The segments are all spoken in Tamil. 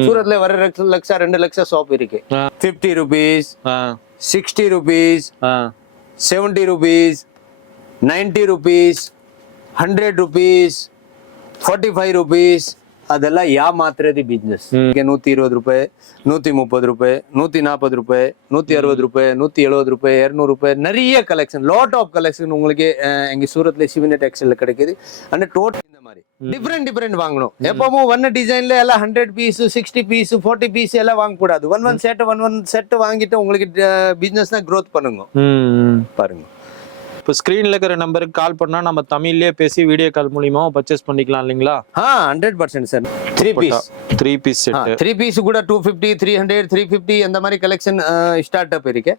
சூரத்ல வர லட்ச லட்சம் ரெண்டு லட்சம் ஷாப் இருக்கு. ஆ. ஃபிஃப்டி ருபீஸ் சிக்ஸ்டி ருபீஸ் ஆ. Seventy rupees ninety rupees hundred rupees forty five rupees அதெல்லாம் ஏமாத்துறது பிஸ்னஸ் இங்கே நூற்றி இருபது ரூபாய் நூற்றி முப்பது ரூபாய் நூற்றி நாற்பது ரூபாய் நூற்றி அறுபது ரூபாய் நூற்றி எழுபது ரூபாய் இரநூறு ரூபாய். நிறைய கலெக்ஷன் லாட் ஆஃப் கலெக்ஷன் உங்களுக்கு இங்க சூரத்ல சிவனி டெக்ஸ்டைல கிடைக்குது. அந்த டோட்டல் டிஃப்ரெண்ட் டிஃப்ரெண்ட் வாங்கணும். எப்பவும் ஒன் டிசைன்ல எல்லாம் hundred piece sixty piece forty piece எல்லாம் வாங்கக்கூடாது. One one set one one set வாங்கிட்டு உங்களுக்கு பிசினஸ் தான் க்ரோத் பண்ணுங்க. பாருங்க. இப்போ ஸ்க்ரீன்ல இருக்கிற நம்பருக்கு கால் பண்ணா நம்ம தமிழ்லயே பேசி வீடியோ கால் மூலியமா பர்ச்சேஸ் பண்ணிக்கலாம் இல்லைங்களா? ஆ hundred percent sir three piece three piece three piece கூட two fifty three hundred three fifty அந்த மாதிரி கலெக்ஷன் ஸ்டார்ட் அப் இருக்கு.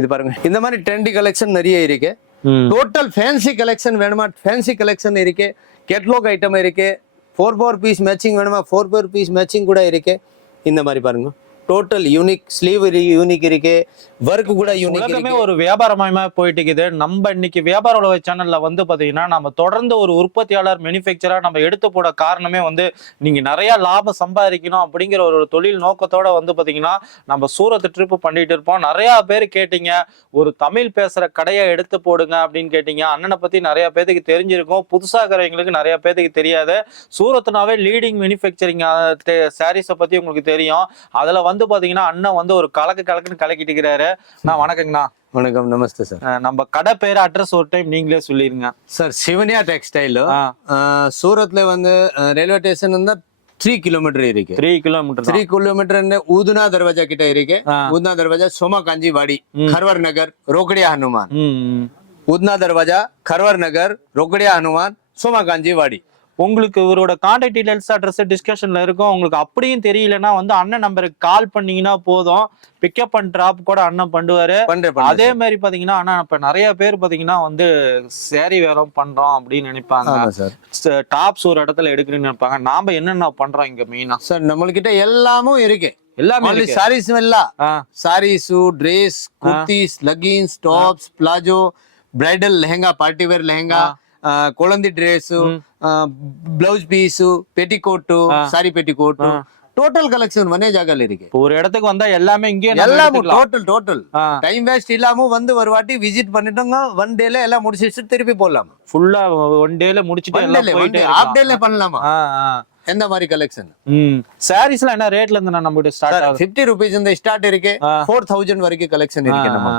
இது பாருங்க. இந்த மாதிரி ட்ரெண்டி கலெக்ஷன் நிறைய இருக்கு. டோட்டல் ஃபேன்சி கலெக்ஷன் வேணுமா? ஃபேன்சி கலெக்ஷன் இருக்கு. கெட்லோக் ஐட்டம் இருக்கு. ஃபோர் ஃபோர் பீஸ் மேட்சிங் வேணுமா? ஃபோர் ஃபோர் பீஸ் மேட்சிங் கூட இருக்கு. இந்த மாதிரி பாருங்க. டோட்டல் யூனிக் ஸ்லீவ் யூனிக் இருக்கு ஒர்க் கூட யூனிக் ஒரு வியாபாரமயமா போயிட்டு இருக்குது நம்ம இன்னைக்கு வியாபார உலக சேனல்ல வந்து பாத்தீங்கன்னா நம்ம தொடர்ந்து ஒரு உற்பத்தியாளர் மேனுஃபேக்சரா நம்ம எடுத்து போட காரணமே வந்து நீங்க நிறைய லாபம் சம்பாதிக்கணும் அப்படிங்கிற ஒரு தொழில் நோக்கத்தோட வந்து பாத்தீங்கன்னா நம்ம சூரத் ட்ரிப் பண்ணிட்டு இருப்போம். நிறைய பேர் கேட்டீங்க ஒரு தமிழ் பேசுற கடையை எடுத்து போடுங்க அப்படின்னு கேட்டீங்க. அண்ணனை பத்தி நிறைய பேத்துக்கு தெரிஞ்சிருக்கும். புதுசா இருக்கிறவங்களுக்கு நிறைய பேத்துக்கு தெரியாது. சூரத்னாவே லீடிங் மேனுஃபேக்சரிங் சாரீஸை பத்தி உங்களுக்கு தெரியும். அதுல வந்து வந்து பாத்தீங்கன்னா அண்ணன் வந்து ஒரு கலக்கு கலக்குன்னு கலக்கிட்டு இருக்கிறாரு நான் வணக்கங்கண்ணா. வணக்கம் நமஸ்தே சார். நம்ம கடை பேர் அட்ரஸ் ஒரு டைம் நீங்களே சொல்லிருங்க. Sir சிவனியா textile. சூரத்ல வந்து ரயில்வே ஸ்டேஷன் இருந்தா three kilometre ಇರಿಕೆ three kilometre three kilometre Udhna Darwaja ಕಿಟ ಇರಿಕೆ ಉದನಾ ದರ್ವಾಜಾ ಸೋಮಾ ಕಾಂಜಿವಾಡಿ ಖರ್ವರ್ ನಗರ್ ರೋಕಡಿಯಾ ಹನುಮಾನ್ ಉದನಾ ದರ್ವಾಜಾ ಖರ್ವರ್ ನಗರ್ ರೋಕಡಿಯಾ ಹನುಮಾನ್ ಸೋಮಾ வாடி. உங்களுக்கு இவரோட கான்டாக்ட் டீடைல்ஸ் அட்ரஸ் டிஸ்கஷன்ல இருக்கும். உங்களுக்கு அப்படியும் தெரியலன்னா வந்து அண்ணன் நம்பருக்கு கால் பண்ணீங்கன்னா போதும். பிக்கப் அண்ட் ட்ராப் கூட அண்ணன் பண்ணுவாரு. அதே மாதிரி பாத்தீங்கன்னா அண்ணா இப்ப நிறைய பேர் பாத்தீங்கன்னா வந்து சேரி வேறம் பண்றோம் அப்படின்னு நினைப்பாங்க. டாப்ஸ் ஒரு இடத்துல எடுக்கணும்னு நினைப்பாங்க. நாம என்னென்ன பண்றோம் இங்க மெயினா சார் நம்மள்கிட்ட எல்லாமும் இருக்கு. எல்லாமே இல்ல ஆ, saris dress kurtis leggings tops palazzo bridal lehenga party wear lehenga குழந்தை dress blouse piece petticoat sari petticoat total collection ಮನೆ ಜಾಗல இருக்கு. ஒரு இடத்துக்கு வந்தா எல்லாமே இங்கே எல்லாமே டோட்டல் டோட்டல் டைம் வேஸ்ட் இல்லாம வந்து ஒரு வாட்டி விசிட் பண்ணிட்டோங்க ஒன் டேல எல்லாம் முடிச்சிட்டு திருப்பி போலாம்? ஃபுல்லா ஒன் டேல முடிச்சிட்டு எல்லாம் போயிட்டு ஹாஃப் டேல பண்ணலாமா? எந்த மாதிரி கலெக்ஷன் ம். சாரீஸ்லாம் என்ன ரேட்ல இருந்து நம்ம கிட்ட ஸ்டார்ட் ஆகுது? ஃபிஃப்டி ருபீஸ் இந்த ஸ்டார்ட் இருக்கு. ஆ. ஃபோர் தௌசண்ட் வரைக்கும் கலெக்ஷன் இருக்கு நம்ம.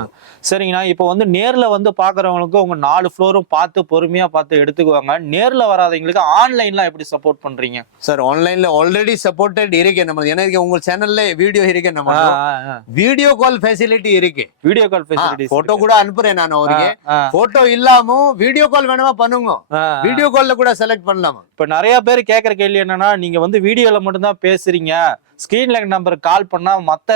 சரிங்கண்ணா இப்போ வந்து நேர்ல வந்து பாக்குறவங்களுக்கு உங்க நாலு ஃப்ளோரும் பார்த்து பொறுமையா பார்த்து எடுத்துக்குவாங்க. நேர்ல வராதவங்களுக்கு ஆன்லைன்லாம் எப்படி சப்போர்ட் பண்றீங்க? சார் ஆன்லைன்ல ஆல்ரெடி சப்போர்ட்டட் இருக்கு நம்ம. இருக்கு உங்க சேனல்ல வீடியோ இருக்கு நம்ம. வீடியோ கால் ஃபெசிலிட்டி இருக்கு. வீடியோ கால் ஃபெசிலிட்டிஸ் போட்டோ கூட அனுப்புறேன் நான் அவருக்கு. போட்டோ இல்லாம வீடியோ கால் வேணுமா பண்ணுங்க. வீடியோ கால்ல கூட செலக்ட் பண்ணலாமா? இப்ப நிறைய பேர் கேக்குற கேள்வி என்னன்னா நீங்க வந்து வீடியோல மட்டும்தான் பேசுறீங்க. ஸ்கிரீன்ல நம்பர் கால் பண்ணா மத்த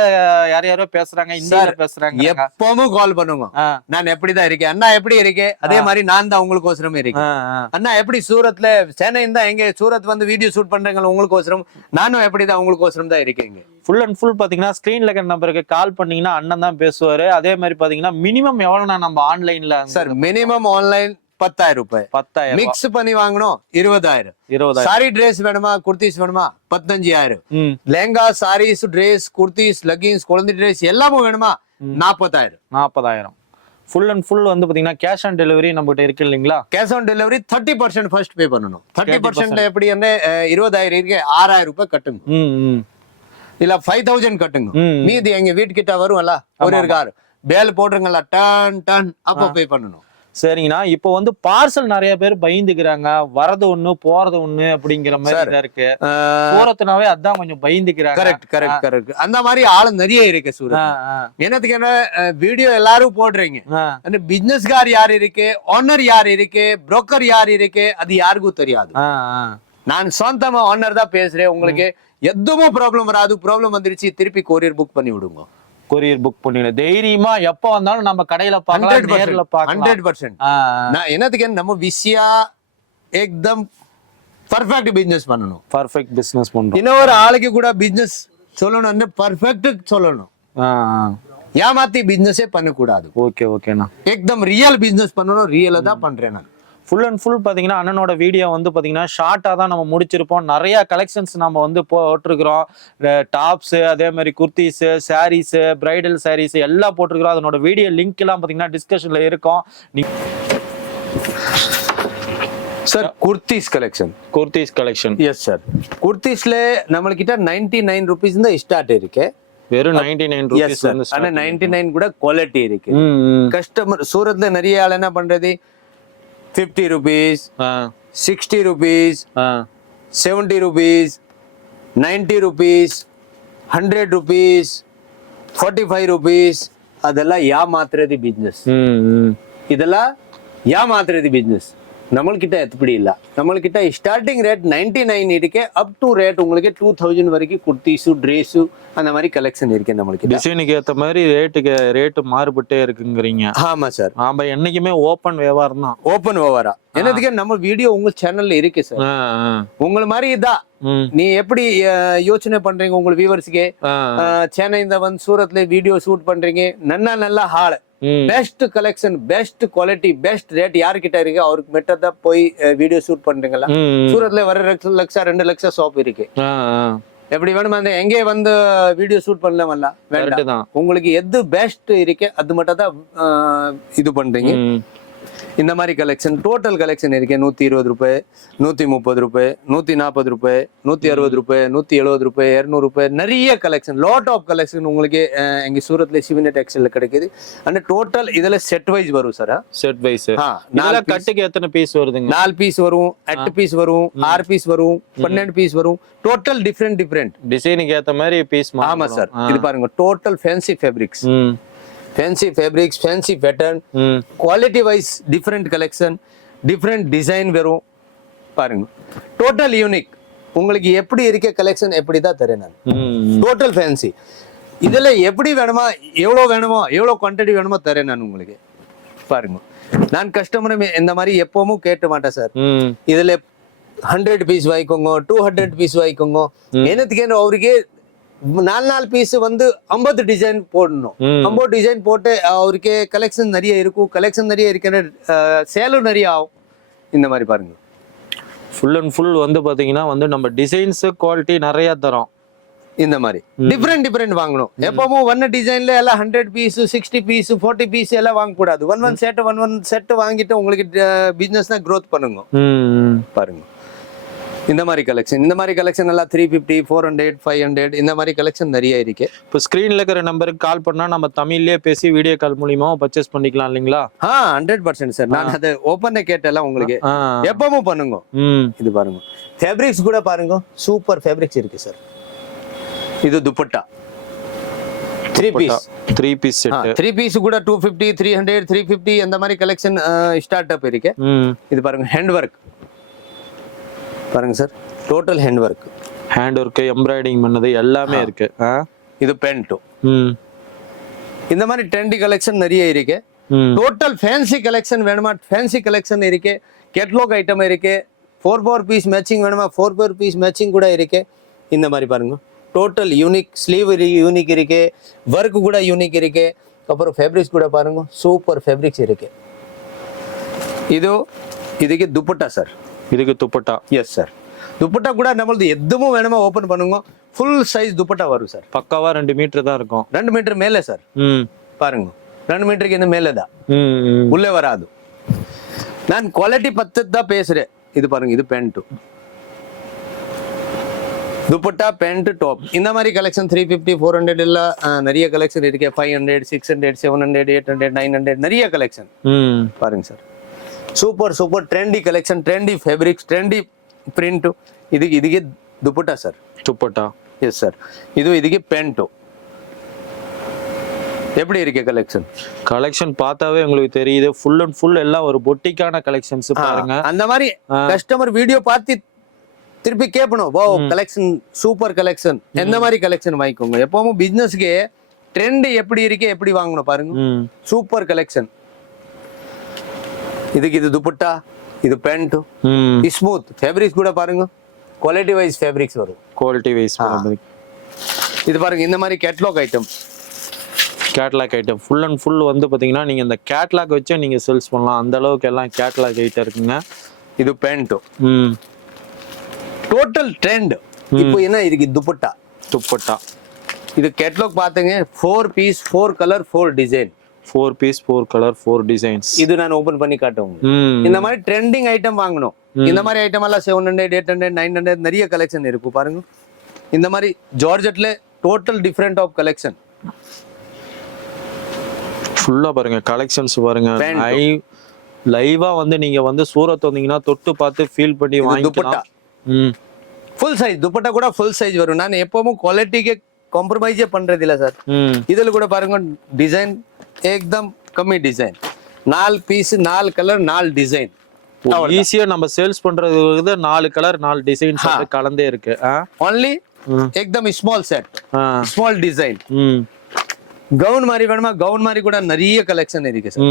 யார் யாரோ பேசுறாங்க இந்தியால பேசுறாங்க. எப்பவும் கால் பண்ணுங்க. ஆ, நான் எப்படிதான் இருக்கேன்? அண்ணா எப்படி இருக்கேன் அதே மாதிரி நான் தான் உங்களுக்கோசரம் இருக்கேன். ஆ, ஆ. அண்ணா எப்படி சூரத்ல சென்னை தான் எங்க சூரத் வந்து வீடியோ ஷூட் பண்றீங்க உங்களுக்கோசரம் நானும் எப்படிதான் உங்களுக்கோசரம் தான் இருக்கேங்க ஃபுல் அண்ட் ஃபுல் பாத்தீங்கன்னா ஸ்கிரீன்ல இருக்கிற நம்பருக்கு கால் பண்ணீங்கன்னா அண்ணன் தான் பேசுவாரு. அதே மாதிரி பாத்தீங்கன்னா மினிமம் எவ்வளவுனா நம்ம ஆன்லைன்ல சார் மினிமம் ஆன்லைன் பத்தாயிரம் ரூபாய். பத்தாயிரம் மிக்ஸ் பண்ணி வாங்கணும் இருபதாயிரம். இருபதாயிரம். சாரி ட்ரெஸ் வேணுமா குர்த்திஸ் வேணுமா பதினஞ்சாயிரம் ம். லெஹங்கா சாரீஸ் ட்ரெஸ் குர்த்திஸ் லெகின்ஸ் குழந்தை ட்ரெஸ் எல்லாமும் வேணுமா நாற்பதாயிரம் நாற்பதாயிரம் ஃபுல் அண்ட் ஃபுல் வந்து பாத்தீங்கன்னா கேஷ் ஆன் டெலிவரி நம்மகிட்ட இருக்கு இல்லைங்களா? Cash on delivery thirty percent first pay பண்ணணும். தேர்ட்டி பர்சன்ட் எப்படி வந்து இருபதாயிரம் இருக்கு ஆறாயிரம் ரூபாய் கட்டுங்க. இல்ல ஃபைவ் தௌசண்ட் கட்டுங்க. மீதி எங்க வீட்டுக்கிட்ட வரும்ல ஒரு இருக்காரு பேல் போட்டுருங்களா டன் டன் அப்ப பே பண்ணணும். சரிங்கண்ணா. இப்போ வந்து பார்சல் நிறைய பேர் பயந்துக்கிறாங்க. வரது ஒண்ணு போறது ஒண்ணு அப்படிங்கிற மாதிரி இதா இருக்கு. போறதுனாவே அதான் கொஞ்சம் பயந்துக்கிறாங்க. கரெக்ட் கரெக்ட் கரெக்ட் அந்த மாதிரி ஆளு நிறைய இருக்கு ஆ, என்னத்துக்கு என்ன வீடியோ எல்லாரும் போடுறீங்க. பிசினஸ்கார் யார் இருக்கு? ஓனர் யார் இருக்கு? புரோக்கர் யார் இருக்கு? அது யாருக்கும் தெரியாது. நான் சொந்தமா ஓனர் தான் பேசுறேன். உங்களுக்கு எதுவும் ப்ராப்ளம் வராது. ப்ராப்ளம் வந்துருச்சு. திருப்பி கொரியர் புக் பண்ணி விடுங்க. கொரியர் புக் பண்ணிடு தைரியமா எப்ப வந்தாலும் நம்ம கடையில பார்க்கலாம் நேர்ல பார்க்கலாம். ஹண்ட்ரட் பர்சன்ட் ஆ, நான் என்னத்துக்கு நம்ம விசியா ஏக்தம் பர்ஃபெக்ட் பிசினஸ் பண்ணணும். பர்ஃபெக்ட் பிசினஸ் பண்றோம். இன்னொரு ஆளுக்கு கூட பிசினஸ் சொல்லணும்னு பர்ஃபெக்ட் சொல்லணும். ஏமாத்தி பிசினஸே பண்ணக்கூடாது. ஓகே ஓகேண்ணா. ஏக்தம் ரியல் பிசினஸ் பண்ணணும் ரியல தான் பண்றேன் நான். ஃபுல் அண்ட் ஃபுல் பாத்தீங்கன்னா அண்ணனோட வீடியோ வந்து பாத்தீங்கன்னா ஷார்ட்டா தான் நம்ம முடிச்சிருப்போம். நிறைய கலெக்ஷன்ஸ் நம்ம வந்து போட்டிருக்கிறோம். டாப்ஸ் அதே மாதிரி குர்த்திஸ் சாரீஸ் பிரைடல் சாரீஸ் எல்லாம் போட்டிருக்கிறோம். அதனோட வீடியோ லிங்க் எல்லாம் பாத்தீங்கன்னா டிஸ்கஷன்ல இருக்கும். நீங்க sir kurtis collection kurtis collection yes sir குர்த்திஸ்ல நம்மள்கிட்ட நைன்டி நைன் ருபீஸ் தான் ஸ்டார்ட் இருக்கு. வெறும் நைன்டி நைன் ருபீஸ் ஆனா நைன்டி நைன் கூட குவாலிட்டி இருக்கு. கஸ்டமர் சூரத்ல நிறைய ஆள் என்ன பண்றது? ஃபிஃப்டி ருபீஸ் ஆ, சிக்ஸ்டி ருபீஸ் ஆ. Seventy rupees ninety rupees hundred rupees forty five rupees அதெல்லாம் ஏமாத்துறது பிஸ்னஸ் ம், ம். இதெல்லாம் ஏமாத்துறது பிஸ்னஸ் நம்மள்கிட்ட எப்படி இல்ல. நம்மள்கிட்ட ஸ்டார்டிங் ரேட் நைன்டி நைன் இருக்கு அப் டு ரேட் உங்களுக்கு டூ தௌசண்ட் வரைக்கும் குர்த்திஸு ட்ரெஸ்ஸு அந்த மாதிரி கலெக்ஷன் இருக்கு நம்மள்கிட்ட. டிசைனுக்கு ஏத்த மாதிரி ரேட்டுக்கு ரேட்டு மாறுபட்டே இருக்குங்கிறீங்க. ஆமா சார். நாம என்னைக்குமே ஓப்பன் வியாபாரம் தான். ஓப்பன் ஓவரா என்னதுக்கு? நம்ம வீடியோ உங்க சேனல்ல இருக்கு சார். உங்களை மாதிரி இதான் நீ எப்படி யோசனை பண்றீங்க உங்க வியூவர்ஸ்க்கு சென்னை வந்து சூரத்ல வீடியோ ஷூட் பண்றீங்க. நல்லா நல்லா hall best collection best quality best rate யாருக்கிட்ட இருக்கு? அவருக்கு மட்டும் தான் போய் வீடியோ ஷூட் பண்றீங்களா? சூரத்ல வர லட்சம் ரெண்டு லட்சம் ஷாப் இருக்கு. எப்படி வேணுமா அந்த எங்கே வந்து வீடியோ ஷூட் பண்ணலாமல்ல வேண்டாம். உங்களுக்கு எது பெஸ்ட் இருக்கு அது மட்டும் தான் இது பண்றீங்க. இந்த மாதிரி கலெக்ஷன் டோட்டல் கலெக்ஷன் இருக்கு. நூத்தி இருபது ரூபாய் நூத்தி முப்பது ரூபாய் நூத்தி நாற்பது ரூபாய் நூத்தி அறுபது ரூபாய் நூத்தி எழுபது ரூபாய் இருநூறு ரூபாய் நிறைய கலெக்ஷன் லாட் ஆஃப் கலெக்ஷன் உங்களுக்கு இங்க சூரத்ல சிவன டெக்ஸ்டைல கிடைக்குது. அண்ட் டோட்டல் இதுல செட் வைஸ் வரும் சார் செட் வைஸ் நாலு கட்டுக்கு எத்தனை பீஸ் வருதுங்க? நாலு பீஸ் வரும் எட்டு பீஸ் வரும் ஆறு பீஸ் வரும் பன்னெண்டு பீஸ் வரும். டோட்டல் டிஃப்ரெண்ட் டிஃப்ரெண்ட் டிசைனுக்கு ஏத்த மாதிரி பீஸ் ஆமா சார் இது பாருங்க total fancy fabrics fancy fabrics fancy pattern quality wise different collection different design வரும் பாருங்க. டோட்டல் யூனிக் உங்களுக்கு எப்படி இருக்க கலெக்ஷன் எப்படி தான் தரேன் நான். டோட்டல் ஃபேன்சி இதுல எப்படி வேணுமா எவ்வளோ வேணுமோ எவ்வளோ குவான்டிட்டி வேணுமோ தரேன் நான் உங்களுக்கு. பாருங்க. நான் கஸ்டமர் இந்த மாதிரி எப்பவும் கேட்க மாட்டேன் சார். இதுல ஹண்ட்ரட் பீஸ் வாங்கிக்கோங்க டூ ஹண்ட்ரட் பீஸ் வாங்கிக்கோங்க. என்னத்துக்கு அவருக்கு நாலு நாலு பீஸ் வந்து ஐம்பது டிசைன் போடணும். ஐம்பது டிசைன் போட்டு அவருக்கு கலெக்ஷன் நிறைய இருக்கும். கலெக்ஷன் நிறைய இருக்கிற சேலும் நிறைய ஆகும். இந்த மாதிரி பாருங்க. ஃபுல் அண்ட் ஃபுல் வந்து பாத்தீங்கன்னா வந்து நம்ம டிசைன்ஸ் குவாலிட்டி நிறைய தரோம். இந்த மாதிரி. டிஃப்ரெண்ட் டிஃப்ரெண்ட் வாங்கணும். எப்பவும் ஒன் டிசைன்ல எல்லாம் hundred piece sixty piece forty piece எல்லாம் வாங்கக்கூடாது one one set one one set வாங்கிட்டு உங்களுக்கு பிசினஸ் தான் க்ரோத் பண்ணுங்க. பாருங்க. இந்த மாதிரி கலெக்ஷன் இந்த மாதிரி கலெக்ஷன் எல்லாம் three fifty four hundred five hundred இந்த மாதிரி கலெக்ஷன் நிறைய இருக்கு. இப்போ ஸ்க்ரீன்ல இருக்கிற நம்பருக்கு கால் பண்ணா நம்ம தமிழ்லயே பேசி வீடியோ கால் மூலியமா பர்ச்சேஸ் பண்ணிக்கலாம் இல்லைங்களா? ஆ ஹண்ட்ரட் பர்சன்ட் சார் நான் அதை ஓப்பன் கேட்டேன் உங்களுக்கு. எப்பவும் பண்ணுங்க. இது பாருங்க. ஃபேப்ரிக்ஸ் கூட பாருங்க. சூப்பர் ஃபேப்ரிக்ஸ் இருக்கு சார் இது dupatta. Three piece three piece set three piece கூட two fifty three hundred three fifty அந்த மாதிரி கலெக்ஷன் ஸ்டார்ட் அப் இருக்கு. ம். இது பாருங்க ஹேண்ட் ஒர்க் பாருங்க sir. Total hand work hand work embroidering பண்ணது எல்லாமே இருக்கு. இது பென்ட்டு ம். இந்த மாதிரி ட்ரெண்டி கலெக்ஷன் நிறைய இருக்கு. டோட்டல் ஃபேன்சி கலெக்ஷன் வேணுமா? ஃபேன்சி கலெக்ஷன் இருக்கு. கேட்லாக் ஐட்டம் இருக்கு. ஃபோர் ஃபோர் பீஸ் மேட்சிங் வேணுமா? ஃபோர் ஃபோர் பீஸ் மேட்சிங் கூட இருக்கு. இந்த மாதிரி பாருங்க. டோட்டல் யூனிக் ஸ்லீவ் யூனிக் இருக்கு. ஒர்க் கூட யூனிக் இருக்கு. அப்புறம் ஃபேப்ரிக்ஸ் கூட பாருங்க. சூப்பர் ஃபேப்ரிக்ஸ் இருக்கு. இது இதுக்கு துப்பட்டா சார் இதுக்கு துப்பட்டா? எஸ் சார் துப்பட்டா கூட நம்மளது எதுவும் வேணுமா ஓப்பன் பண்ணுங்க. ஃபுல் சைஸ் துப்பட்டா வரும் சார் பக்காவா ரெண்டு மீட்டர் தான் இருக்கும். ரெண்டு மீட்டர் மேலே சார் பாருங்க. ரெண்டு மீட்டருக்கு இந்த மேலே தான். உள்ளே வராது. நான் குவாலிட்டி பத்து தான் பேசுறேன். இது பாருங்க இது பேண்ட் துப்பட்டா பேண்ட் டாப் இந்த மாதிரி collection three fifty four hundred எல்லாம் நிறைய கலெக்ஷன் இருக்கு. Five hundred six hundred seven hundred eight hundred nine hundred நிறைய கலெக்ஷன் பாருங்க sir super super trendy collection trendy fabrics trendy print இதுக்கு ಇದಕ್ಕೆ dupatta sir dupatta? Yes sir இது ಇದಕ್ಕೆ ಪ್ಯಾಂಟು எப்படி இருக்கு கலெக்ஷன் கலெக்ஷன் பார்த்தாவே உங்களுக்கு தெரியுது. ஃபுல் அண்ட் ஃபுல் எல்லாம் ஒரு பொட்டிக்கான கலெக்ஷன்ஸ் பாருங்க. அந்த மாதிரி கஸ்டமர் வீடியோ பார்த்து திருப்பி கேட்பணும் வா கலெக்ஷன் சூப்பர் கலெக்ஷன் எந்த மாதிரி கலெக்ஷன் வாங்கிக்கோங்க. எப்பவும் பிசினஸ்க்கு ட்ரெண்ட் எப்படி இருக்கே எப்படி வாங்கணும் பாருங்க. சூப்பர் கலெக்ஷன் இதுக்கு இது துப்பட்டா இது பேண்ட் ஸ்மூத் ஃபேப்ரிக்ஸ் கூட பாருங்க. குவாலிட்டி வைஸ் ஃபேப்ரிக்ஸ் வரும். குவாலிட்டி வைஸ் இது பாருங்க இந்த மாதிரி catalogue item catalogue item full and full வந்து பாத்தீங்கன்னா நீங்க இந்த கேட்லாக் வச்சே நீங்க சேல்ஸ் பண்ணலாம். அந்த அளவுக்கு எல்லாம் கேட்லாக் ஐட்டம் இருக்குங்க. இது பேண்ட் ம். டோட்டல் ட்ரெண்ட் இப்போ என்ன இருக்கு துப்பட்டா? துப்பட்டா. இது கேட்லாக் பாத்துங்க four piece four colour four design four piece four colour four designs இது நான் ஓபன் பண்ணி காட்டுவேன் ம். இந்த மாதிரி ட்ரெண்டிங் ஐட்டம் வாங்கணும். இந்த மாதிரி ஐட்டம் எல்லாம் seven hundred eight hundred nine hundred நிறைய கலெக்ஷன் இருக்கு. பாருங்க. இந்த மாதிரி ஜார்ஜெட்ல டோட்டல் டிஃப்ரெண்ட் ஆஃப் கலெக்ஷன் ஃபுல்லா பாருங்க கலெக்ஷன்ஸ் பாருங்க. லைவ் வந்து நீங்க வந்து சூரத் வந்தீங்கன்னா தொட்டு பார்த்து ஃபீல் பண்ணி வாங்கிக்கலாம். ஃபுல் சைஸ் துப்பட்டா கூட ஃபுல் சைஸ் வரும். நான் எப்பவும் குவாலிட்டிக்கு காம்ப்ரமைஸே பண்றது இல்ல சார் இதுல கூட பாருங்க டிசைன் ஏக்தம் கம்மி டிசைன் நாலு பீஸ் நாலு கலர் நாலு டிசைன் ஈஸியா நம்ம சேல்ஸ் பண்றது வந்து நாலு கலர் நாலு டிசைன்ஸ் வந்து கலந்தே இருக்கு. ஒன்லி ம். ஏக்தம் small set small design gown மாதிரி வேணுமா? கவுன் மாதிரி கூட நிறைய கலெக்ஷன் இருக்கு சார்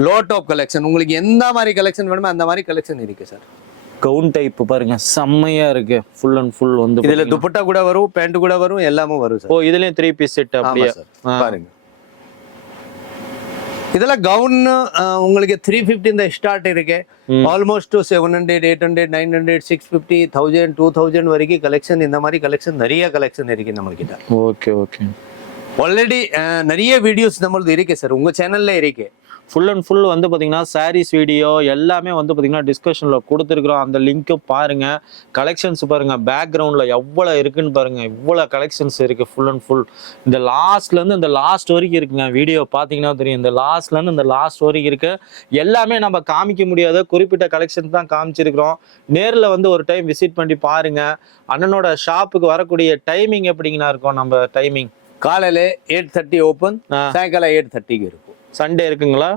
லோ டாப் கலெக்ஷன் உங்களுக்கு எந்த மாதிரி கலெக்ஷன் வேணுமோ அந்த மாதிரி கலெக்ஷன் இருக்கு சார் கவுன் டைப் பாருங்க செம்மையா இருக்கு. ஃபுல் அண்ட் ஃபுல் வந்து இதுல துப்பட்டா கூட வரும் பேண்ட் கூட வரும் எல்லாமே வரும் சார் ஓ இதுலயும் த்ரீ பீஸ் செட் அப்படியே? பாருங்க. இதெல்லாம் கவுன் உங்களுக்கு த்ரீ ஃபிஃப்டி இந்த ஸ்டார்ட் இருக்கு. Almost seven hundred eight hundred nine hundred six fifty thousand two thousand வரைக்கும் கலெக்ஷன் இந்த மாதிரி கலெக்ஷன் நிறைய கலெக்ஷன் இருக்கு நம்மகிட்ட ஓகே ஓகே ஆல்ரெடி நிறைய வீடியோஸ் நம்மளது இருக்கு சார் உங்க சேனல்ல இருக்கு. ஃபுல் அண்ட் ஃபுல் வந்து பாத்தீங்கன்னா சாரீஸ் வீடியோ எல்லாமே வந்து பாத்தீங்கன்னா டிஸ்கஷன்ல கொடுத்துருக்குறோம். அந்த லிங்க் பாருங்க. கலெக்ஷன்ஸ் பாருங்க. பேக்ரவுண்ட்ல எவ்வளவு இருக்குன்னு பாருங்க. இவ்வளவு கலெக்ஷன்ஸ் இருக்கு ஃபுல் அண்ட் ஃபுல் இந்த லாஸ்ட்ல இருந்து இந்த லாஸ்ட் வரைக்கும் இருக்குங்க. வீடியோ பாத்தீங்கன்னா தெரியும். இந்த லாஸ்ட்ல இருந்து இந்த லாஸ்ட் வரைக்கும் இருக்கு. எல்லாமே நம்ம காமிக்க முடியாத குறிப்பிட்ட கலெக்ஷன் தான் காமிச்சிருக்கிறோம். நேர்ல வந்து ஒரு டைம் விசிட் பண்ணி பாருங்க. அண்ணனோட ஷாப்புக்கு வரக்கூடிய டைமிங் எப்படிங்கண்ணா இருக்கும்? நம்ம டைமிங் காலையில எயிட் தேர்ட்டி ஓப்பன். சாயங்காலம் எயிட் தேர்ட்டிக்கு இருக்கும். சண்டே இருக்குங்களா?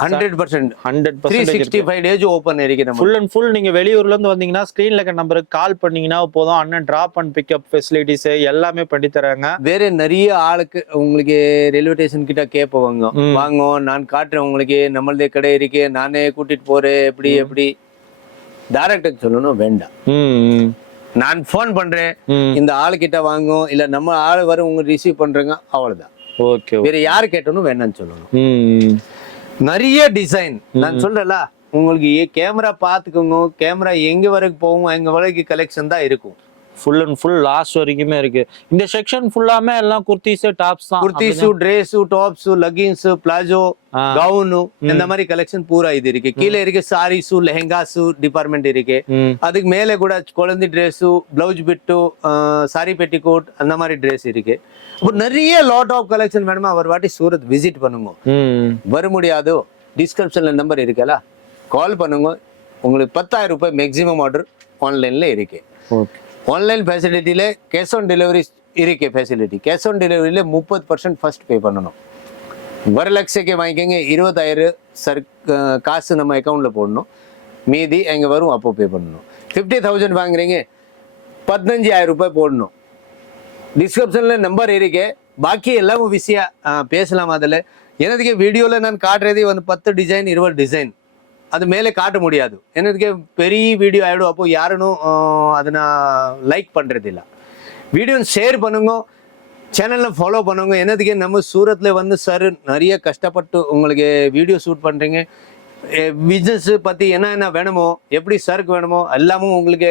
Hundred percent hundred three percentage sixty five days open இருக்கு நம்ம. ஃபுல் அண்ட் ஃபுல் நீங்க வெளியூர்ல இருந்து வந்தீங்கன்னா ஸ்கிரீன்ல இருக்க நம்பருக்கு கால் பண்ணீங்கன்னா போதும். அண்ணன் டிராப் அண்ட் பிக்கப் ஃபெசிலிட்டிஸ் எல்லாமே பண்ணி தராங்க. வேற நிறைய ஆளுக்கு உங்களுக்கு ரயில்வே ஸ்டேஷன் கிட்ட கேட்பவங்க. வாங்க நான் காட்டுறேன் உங்களுக்கு. நம்மளதே கடை இருக்கு. நானே கூட்டிட்டு போறேன். எப்படி எப்படி. டைரக்டர் சொல்லணும் வேண்டாம். நான் ஃபோன் பண்றேன். இந்த ஆளு கிட்ட வாங்கும். இல்ல நம்ம ஆள் வரும் உங்க ரிசீவ் பண்றேங்க. அவ்வளவுதான். ஓகே வேற யாரு கேட்டனும் வேண்டாம்னு சொல்லணும். நிறைய டிசைன் நான் சொல்றேன்ல உங்களுக்கு கேமரா பாத்துக்கோங்க கேமரா எங்க வரைக்கும் போகும் எங்க வரைக்கும் கலெக்ஷன் தான் இருக்கும். ஃபுல் அண்ட் ஃபுல் லாஸ்ட் வரைக்குமே இருக்கு. இந்த செக்ஷன் ஃபுல்லாமே எல்லாம் குர்த்திஸ் டாப்ஸ் தான். Kurtis dress tops leggings palazzo. Gown இந்த மாதிரி கலெக்ஷன் பூரா இது இருக்கு. கீழே இருக்கு சாரீஸு லெஹங்காஸு டிபார்ட்மெண்ட் இருக்கு. அதுக்கு மேலே கூட குழந்தை dress blouse bit sari petticoat அந்த மாதிரி ட்ரெஸ் இருக்கு. அப்போ நிறைய லாட் ஆஃப் கலெக்ஷன் வேணுமா? ஒரு வாட்டி சூரத் விசிட் பண்ணுங்க. வர முடியாதோ? டிஸ்கிரிப்ஷன்ல நம்பர் இருக்குல்ல கால் பண்ணுங்க. உங்களுக்கு பத்தாயிரம் ரூபாய் மேக்ஸிமம் ஆர்டர் ஆன்லைன்ல இருக்கு. ஓகே. ஆன்லைன் ஃபெசிலிட்டியில கேஷ் ஆன் டெலிவரி இருக்கு ஃபெசிலிட்டி கேஷ் ஆன் டெலிவரியில முப்பது பர்சன்ட் ஃபஸ்ட் பே பண்ணணும். ஒரு லட்சக்கு வாங்கிக்கோங்க இருபதாயிரம் சர் காசு நம்ம அக்கௌண்ட்டில் போடணும். மீதி எங்கே வரும் அப்போ பே பண்ணணும். ஃபிஃப்டி தௌசண்ட் வாங்குறீங்க பதினஞ்சாயிரம் ரூபாய் போடணும். டிஸ்கிரிப்ஷனில் நம்பர் இருக்கு. பாக்கி எல்லாம் விஷயம் பேசலாம் அதில். எனதுக்கு வீடியோவில் நான் காட்டுறதே வந்து பத்து டிசைன் இருபது டிசைன் அது மேலே காட்ட முடியாது. எனதுக்கு பெரிய வீடியோ ஆகிடும் அப்போ யாரும் அதை நான் லைக் பண்ணுறதில்ல வீடியோ ஷேர் பண்ணுங்க. சேனலில் ஃபாலோ பண்ணுங்க. என்னதுக்கு நம்ம சூரத்தில் வந்து சார் நிறைய கஷ்டப்பட்டு உங்களுக்கு வீடியோ ஷூட் பண்ணுறீங்க பிஸ்னஸ் பற்றி என்ன என்ன வேணுமோ எப்படி சருக்கு வேணுமோ எல்லாமும் உங்களுக்கு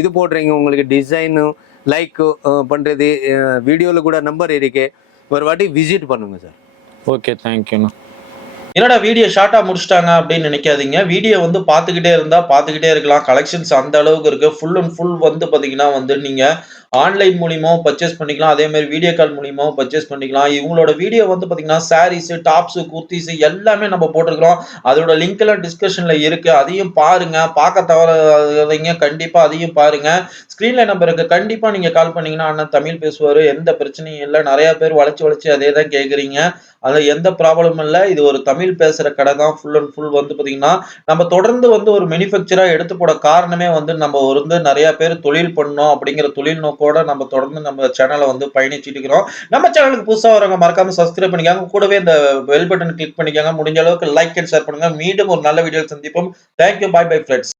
இது போடுறீங்க. உங்களுக்கு டிசைனு லைக் பண்ணுறது வீடியோவில் கூட நம்பர் இருக்கு. ஒரு வாட்டி விசிட் பண்ணுங்கள் சார் ஓகே தேங்க்யூண்ணா என்னடா வீடியோ ஷார்ட்டாக முடிச்சிட்டாங்க அப்படின்னு நினைக்காதீங்க. வீடியோ வந்து பார்த்துக்கிட்டே இருந்தால் பார்த்துக்கிட்டே இருக்கலாம். கலெக்ஷன்ஸ் அந்த அளவுக்கு இருக்குது ஃபுல் அண்ட் ஃபுல் வந்து பார்த்தீங்கன்னா வந்து நீங்கள் ஆன்லைன் மூலியமாகவும் பர்ச்சேஸ் பண்ணிக்கலாம். அதே மாதிரி வீடியோ கால் மூலியமாகவும் பர்ச்சேஸ் பண்ணிக்கலாம். இவங்களோட வீடியோ வந்து பார்த்தீங்கன்னா சாரீஸ் டாப்ஸ் குர்த்திஸ் எல்லாமே நம்ம போட்டிருக்கிறோம். அதோட லிங்க் எல்லாம் டிஸ்கஷன்ல இருக்கு. அதையும் பாருங்க. பார்க்க தவறாதீங்க கண்டிப்பா அதையும் பாருங்க. ஸ்கிரீன்ல நம்பருக்கு கண்டிப்பா நீங்க கால் பண்ணீங்கன்னா அண்ணன் தமிழ் பேசுவார். எந்த பிரச்சனையும் இல்லை. நிறைய பேர் வளைச்சு வளைச்சு அதே தான் கேட்குறீங்க அதில் எந்த ப்ராப்ளமும் இல்லை. இது ஒரு தமிழ் பேசுகிற கடை தான். ஃபுல் அண்ட் ஃபுல் வந்து பார்த்தீங்கன்னா நம்ம தொடர்ந்து வந்து ஒரு மேனுஃபேக்சராக எடுத்து போட காரணமே வந்து நம்ம வந்து நிறைய பேர் தொழில் பண்ணோம் அப்படிங்கிற தொழில் நோக்கோட நம்ம தொடர்ந்து நம்ம சேனலை வந்து பயணிச்சுட்டு இருக்கிறோம் நம்ம சேனலுக்கு புதுசா வரவங்க மறக்காம சப்ஸ்கிரைப் பண்ணிக்காங்க. கூடவே இந்த பெல் பட்டன் கிளிக் பண்ணிக்காங்க. முடிஞ்ச அளவுக்கு லைக் அண்ட் ஷேர் பண்ணுங்க. மீண்டும் ஒரு நல்ல வீடியோ சந்திப்போம். Thank you bye bye friends